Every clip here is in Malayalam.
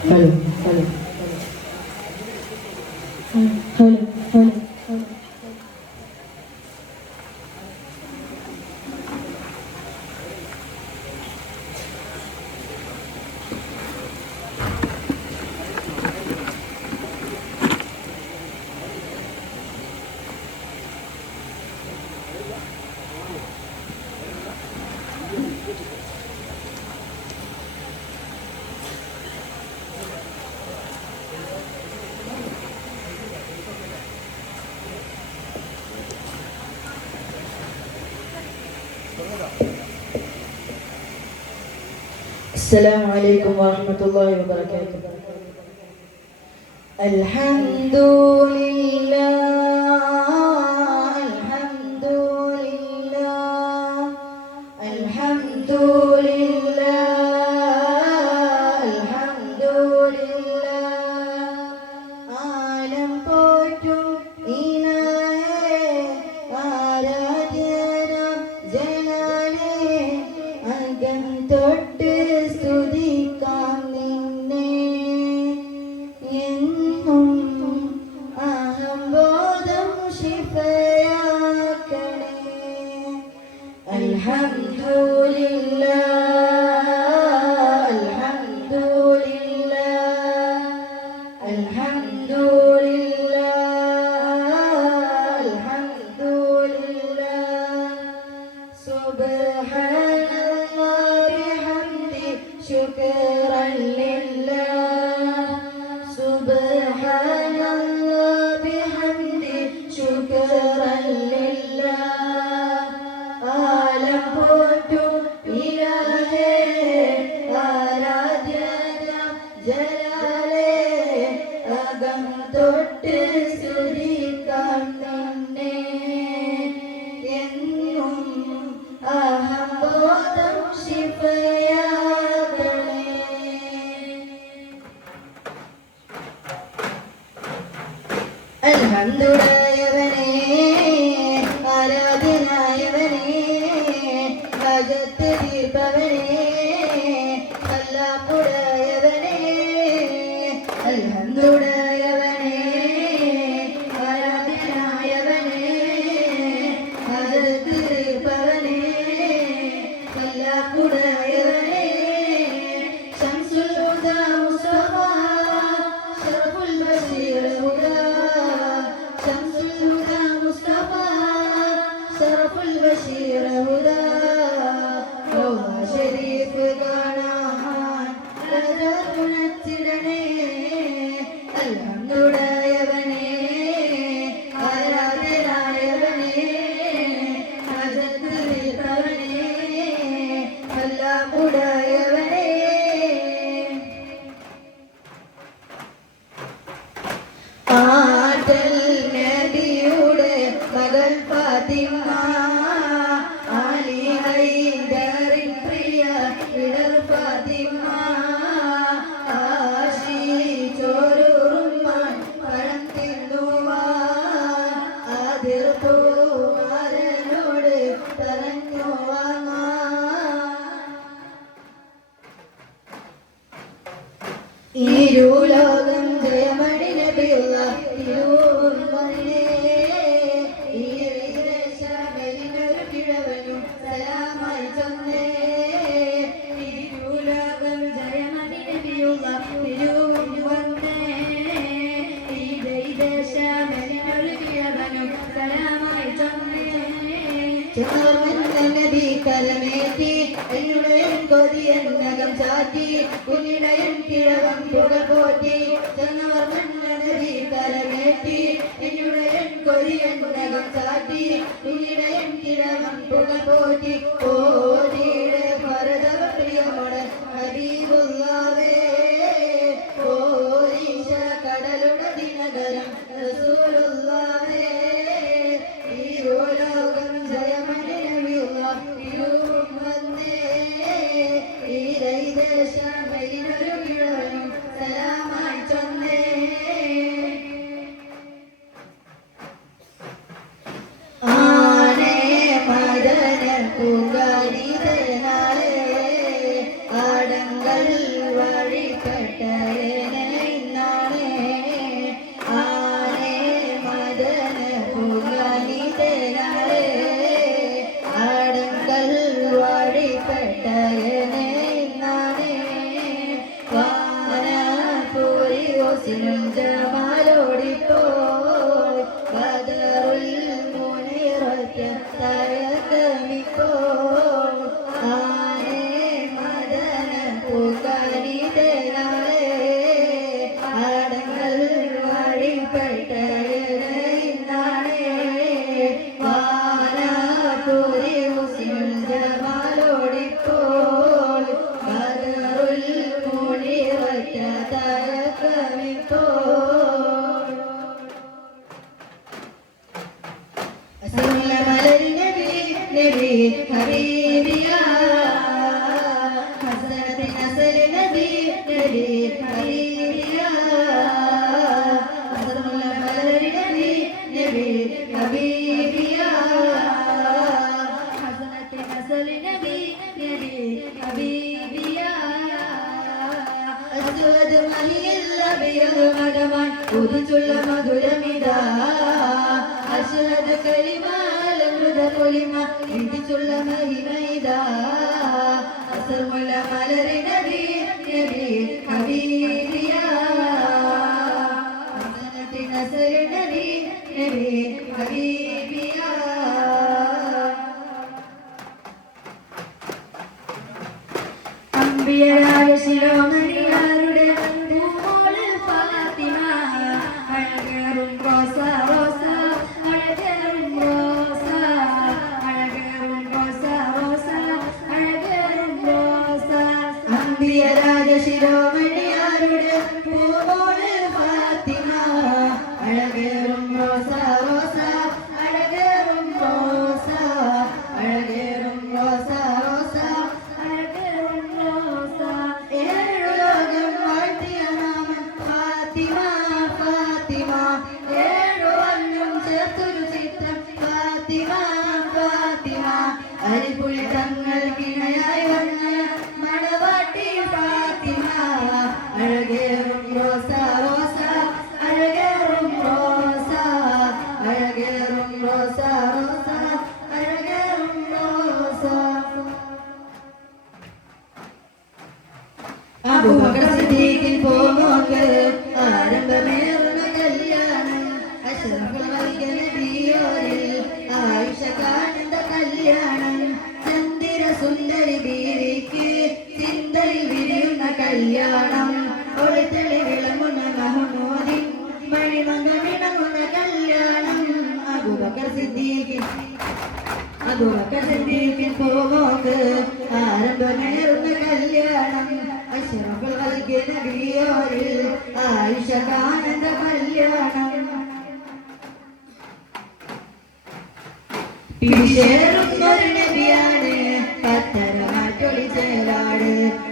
Hello hello hello hello السلام عليكم ورحمة الله وبركاته. الحمد لله الحمد لله الحمد لله الحمد لله عالم പോറ്റും ഇനായേ ആരാധ്യന ജലാലേ അകം തൊട്ട് സ്തുതിക്കാം നിന്നെ എന്നും അഹംബോധം ശിഫയാക്കണേ അൽഹംദുലില്ലാഹ് അൽഹംദുലില്ലാഹ് അൽഹംദുലില്ലാഹ് അൽഹംദുലില്ലാഹ് സുബ്ഹാനല്ലാഹ് ബിഹംദി ശുക്രൻ ലില്ലാഹ് സുബ്ഹാനല്ലാഹ് ബിഹംദി ശുക്രൻ ലില്ലാഹ് ആലം പോറ്റും ഇലാഹേ ആരാധ്യന ജലാലേ അകം തൊട്ട് സ്തുതിക്കാം നിന്നെ എന്നും അഹംബോധം ശിഫയാകണേ അൽഹംദുലില്ലാഹ് ആരാധനായവനേ ഭജത്ത് തീർപ്പവനേ അല്ലാഹുടയവനേ അൽഹംദുലില്ലാഹ് ആരാധനായവനേ ഭജത്ത് തീർപ്പവനേ അല്ലാഹുടയവനേ ശംസുൽ ഹുദാ മുസ്തഫ ശറഫുൽ ബശീർ ഹുദാ ശംസുൽ ഹുദാ മുസ്തഫ ശറഫുൽ ബശീർ ഹുദാ റൗള ശരീഫ് കാണാൻ രജതുണച്ചിടണേ അൽഹംദുലില്ലാഹ് ആരാധനായവനേ ഭജത്ത് തീർത്തവനേ അല്ലാഹുടയവനേ ആറ്റൽ നബിയുടെ മകൾ ഫാത്തിമ അലി ഹൈദറിൻ പ്രിയ ഇടർ ഫാത്തിമ ആശിച്ചോരുറുമ്മാൻ പഴം തിന്നുവാൻ അതിർ പൂമാരനോട് പറഞ്ഞു വാങ്ങാൻ ഇരുലോകം ജയമണി നബിയുള്ള തിരുവന്നേ ഈ വിദേശമെലിനൊരു കിഴവനും സലാമായി ചൊന്നേ ഇരുലോകം ജയമണി നബിയുള്ള തിരുവന്നേ ഈ വിദേശമെലിനൊരു കിഴവനും സലാമായി ചൊന്നേ നബി കലമേറ്റി എന്നുടയൻ കൊതിയന്നകം ചാറ്റി കുഞ്ഞിടയൻ കിഴവൻ പുക പോറ്റി ചെന്നവർ നബി കലമേറ്റി എന്നുടയൻ കൊതിയന്നകം ചാറ്റി കുഞ്ഞിടയൻ കിഴവൻ പുക പോറ്റി ഓടിയുടെ ഭരതവ പ്രിയമോട് ഹബീബുല്ലാവേ ഓരീശ കടലുടെ ദിനകരം റസൂലുള്ളാഹേ ഈ ലോകം ജയമണി നബിയുള്ള തിരുവന്നേ ഈ ദേശമെലിനൊരു കിഴവനും സലാമായി ചൊന്നേ ആനേ മദന പൂങ്കാരിതനാലേ ഇന്നാണേ ആനേ മദന പുകനിതനാളേ ആടങ്കൽ വഴിപ്പെട്ട ഇന്നാണേ വാനപുരി ഓസിനും ജമാലോടിപ്പോയി ബദറുൽ മുനിറത്ത് തയക്കമിപ്പോയി ആനേ മദന പുകനിതനാളേ ആടങ്കൽ വഴിപ്പെട്ട ഇന്നാണേ വാനപുരി ഓസിനും ജമാലോടിപ്പോയി ബദറുൽ മുനിറത്ത് തയക്കമിപ്പോയി നബി ഹബീബിയാ ഹസനത്ത് നസൽ നബി ഹബീബിയാ ഹസനുള്ള മലർ നബി ഹബീബിയാ ഹസനത്ത് നസൽ നബി ഹബീബിയാ അസ്വദ് മഹിയൽ അബിയൽ മദമാൻ ഉദിച്ചുള്ള മധുരമിതാ അശ്വദ് കലിമാൽ പൊലിമ ഇടിച്ചുള്ള മഹിമൈതാ അസർമുള്ള മലരി നബി ഹബീബിയാ ഹസനത്തി നസർ നബി ഹബീബിയാ അമ്പിയരായ ശിരോമണിയാരുടെ പൂമോള് ഫാത്തിമ അഴകേറും റോസ റോസ അഴകേറും റോസ അഴകേറും റോസ റോസ അഴകേറും റോസ അമ്പിയരായ ശിരോമണിയാരുടെ പൂമോള് ഫാത്തിമ അഴകേറും റോസ റോസ അഴകേറും റോസ അഴകേറും റോസ റോസ അഴകേറും റോസ ഏഴു ലോകം വാഴ്ത്തിയ നാമം ഫാത്തിമ ഫാത്തിമ ഏഴു വന്നും ചേർത്തൊരു ചിത്രം ഫാത്തിമ ഫാത്തിമ അരിപുളി തങ്ങൾക്കിണയായി വന്ന മണവാട്ടി ഫാത്തിമ അഴകേറും റോസ റോസ അഴകേറും റോസ അഴകേറും റോസ റോസ അഴകേറും റോസ അബൂബക്കർ സിദ്ദീഖിൻ പോമോക്ക് ആരംഭമേറുന്ന കല്യാണം അഷ്റഫുൽ ഖൽഖ് നബിയോരിൽ ആയിഷ കാണുന്ന കല്യാണം ചന്ദ്ര സുന്ദരി ബീവിക്ക് ചിന്തയിൽ വിരിയുന്ന കല്യാണം ഒളിത്തളി വിളങ്ങുന്ന മഹമൂദിൻ മണിമംഗമിണങ്ങുന്ന കല്യാണം അബൂബക്കർ സിദ്ദീഖിൻ പോമോക്ക് ആരംഭമേറുന്ന കല്യാണം അഷ്റഫുൽ ഖൽഖ് നബിയോരിൽ ആയിഷ കാണുന്ന കല്യാണം പിടിച്ചേറുന്നൊരു നബിയാണ് പത്തരമാറ്റൊളി ചേലാണ്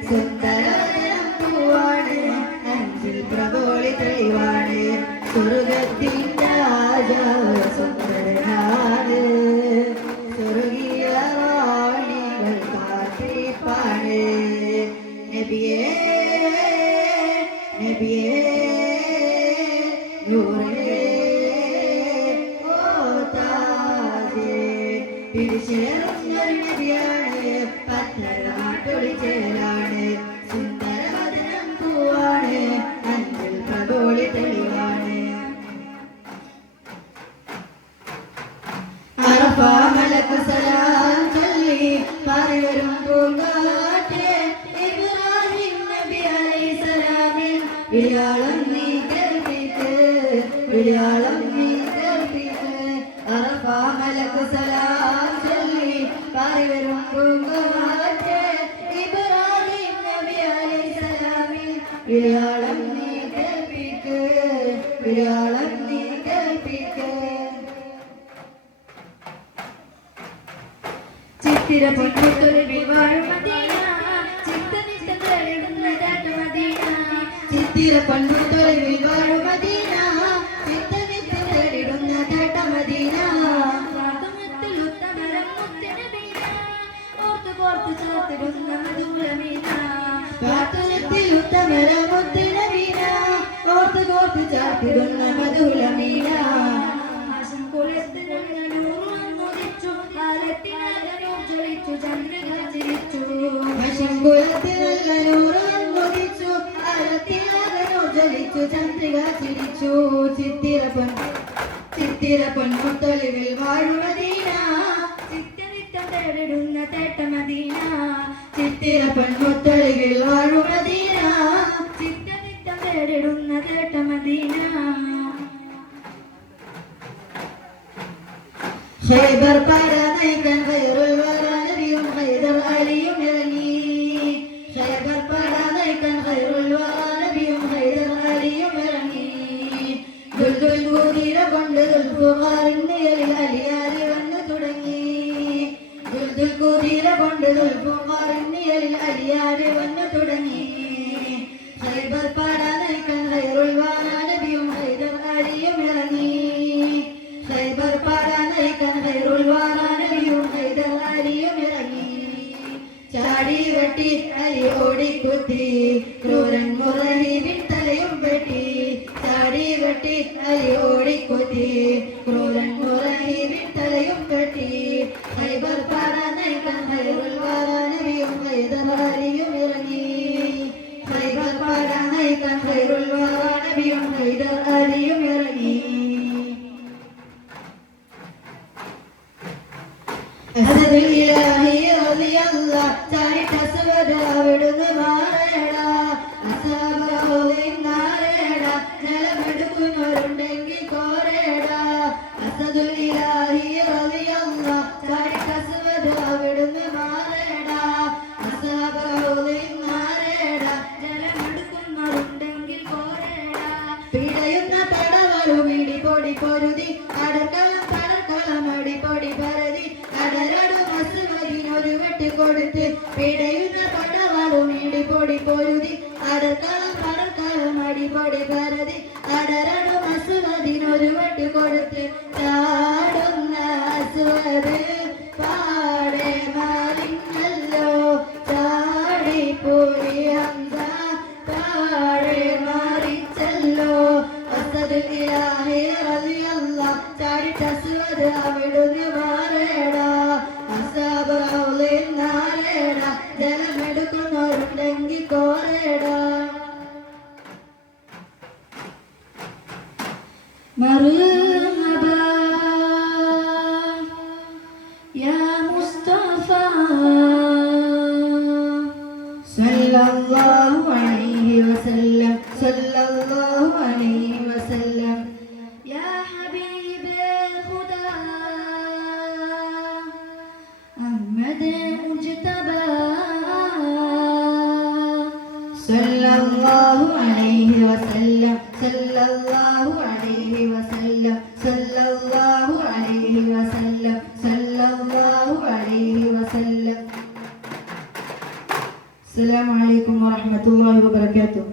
സുന്ദരം പൂവാണ് അഞ്ചിൽ പ്രഭോളി തെളിവാണ് സ്വർഗത്തിൻ്റെ രാജാവ് സുന്ദരനാണ് സ്വർഗീയ റാണികൾ കാത്തിരിപ്പാണ് നബിയേ നബിയേ നൂറേ ഓ താജേ പിടിച്ചേറുന്നൊരു നബിയാണ് പത്തരമാറ്റൊളി ചേലാണ് സുന്ദരവദനം പൂവാണ് അഞ്ചിൽ പ്രഭോളി തെളിവാണ് അറഫ മലക്ക് സലാം ചൊല്ലി പറവരും പൂങ്കാറ്റേ ഇബ്രാഹിം നബി അലൈഹിസ്സലാമിൻ വിളിയാളം നീ കേൾപ്പിക്ക് വിളിയാളം നീ കേൾപ്പിക്ക് അറഫ മലക്ക് സലാം ചൊല്ലി പറവരും പൂങ്കാറ്റേ ഇബ്രാഹിം നബി അലൈഹിസ്സലാമിൻ വിളിയാളം നീ കേൾപ്പിക്ക് വിളിയാളം നീ കേൾപ്പിക്ക് ചിത്തിര പൊൻമുത്തൊലിവിൽ വാഴും മദീന ചിത്തനിഷ്ടം തേടുന്ന മദീന ചിത്തിര പൊൻമുത്തൊലിവിൽ വാഴും മദീന ചിത്തനിഷ്ടം തേടുന്ന മദീന വാതുമത്തിൽ ഉത്തമരം മുത്തനബീന ഓർത്തു കോർത്തു ചേർത്തിടുന്ന മധുരമീന വാതുമത്തിൽ ഉത്തമരം മുത്ത വാഴ്ത്തിടുന്ന മധുലമീന കുലത്തിനുള്ളിച്ചു കാലത്തിനകനും ജ്വലിച്ചു ചന്ദ്രിക ചിരിച്ചു കുലത്തിനുള്ള നൂറുദിച്ചു കാലത്തിനകനും ജ്വലിച്ചു ചന്ദ്രിക ചിരിച്ചു ചിത്തിര പൊന്മുത്തൊളിവിൽ വാഴും മദീന ചിത്തനിത്തം തേടിടുന്ന തേട്ട മദീന ചിത്തിര പൊന്മുത്തൊളിവിൽ വാഴും മദീന ചിത്തനിത്തം തേടിടുന്ന തേട്ട മദീന ഖൈബർ പാട നയിക്കാൻ ഖൈറുൽ വറ നബിയും ഹൈദർ അലിയും ഇറങ്ങി ഖൈബർ പാട നയിക്കാൻ ഖൈറുൽ വറ നബിയും ഹൈദർ അലിയും ഇറങ്ങി ദുൽദുൽ കുതിര കൊണ്ട് ദുൽഫുഖാറിന്റെ അലിയാരി വന്നു തുടങ്ങി ദുൽദുൽ കുതിര കൊണ്ട് ദുൽഫുഖാറിന്റെ അലിയാരി വന്നു തുടങ്ങി ഖൈബർ പാട നയിക്കാൻ ഖൈറുൽ വറ നബിയും ഹൈദർ അലിയും ഇറങ്ങി ഖൈബർ പാട നയിക്കാൻ ഖൈറുൽ വറ നബിയും ഹൈദർ അലിയും ഇറങ്ങി ചാടി വെട്ടി അലി ഓടിക്കുത്തി ക്രൂരൻ മുറഹിബിൻ തലയും വെട്ടി ചാടി വെട്ടി അലി ഓടിക്കുത്തി ക്രൂരൻ മുറഹിബിൻ തലയും വെട്ടി ഖൈബർ പാട നയിക്കാൻ ഖൈറുൽ വറ നബിയും ഹൈദർ അലിയും ഇറങ്ങി ഖൈബർ പാട നയിക്കാൻ ഖൈറുൽ വറ നബിയും ഹൈദർ അലിയും ഇറങ്ങി അസദുൽ ഇലാഹി റളിയല്ലാഹ് ചാരിട്ട സുവദ അവിടുന്ന് മാറേടാ അസബറോളിൻ നാരേടാ ജലമെടുക്കുന്നവരുണ്ടെങ്കിൽ കോരേടാ അസദുൽ ഇലാഹി റളിയല്ലാഹ് ചാരിട്ട സുവദ അവിടുന്ന് മാറേടാ അസബറോളിൻ നാരേടാ ജലമെടുക്കുന്നവരുണ്ടെങ്കിൽ കോരേടാ പിടയുന്ന പടവളും ഇടിപൊടി പൊരുതി അടർക്കളം അടിപൊടി പരതി അടരടു മസുമതിനൊരു വെട്ട് കൊടുത്ത് പിടയുന്ന പടവാളും ഇടിപൊടി പൊരുതി അടർക്കളം അടിപൊടി പരതി അടരടു മസുമതിനൊരു വെട്ട് കൊടുത്ത് ചാടുന്ന അസ്വദ് പാടെ മാറിഞ്ഞല്ലോ ചാടിപ്പോയി ഹംസ പാടെ മാറിച്ചല്ലോ അസദുൽ ഇലാഹി റളിയല്ലാഹ് ചാടിട്ട അസ്വദ് അവിടുന്ന് മാറേടാ അസബറോളിൻ നാരേടാ ജലമെടുക്കുന്നവരുണ്ടെങ്കിൽ കോരേടാ മർഹബാ യാ മുസ്തഫ സല്ലല്ലാഹു അലൈഹി വസല്ലം സല്ലല്ലാഹു അലൈഹി വസല്ലം യാ ഹബീബേ ഖുദാ അഹ്മദ് മുജ്തബാ സല്ലല്ലാഹു അലൈഹി വസല്ലം സല്ലല്ലാഹു അലൈഹി വസല്ലം സല്ലല്ലാഹു അലൈഹി വസല്ലം സല്ലല്ലാഹു അലൈഹി വസല്ലം. അസ്സലാമു അലൈക്കും വറഹ്മത്തുള്ളാഹി വബറകാതുഹു.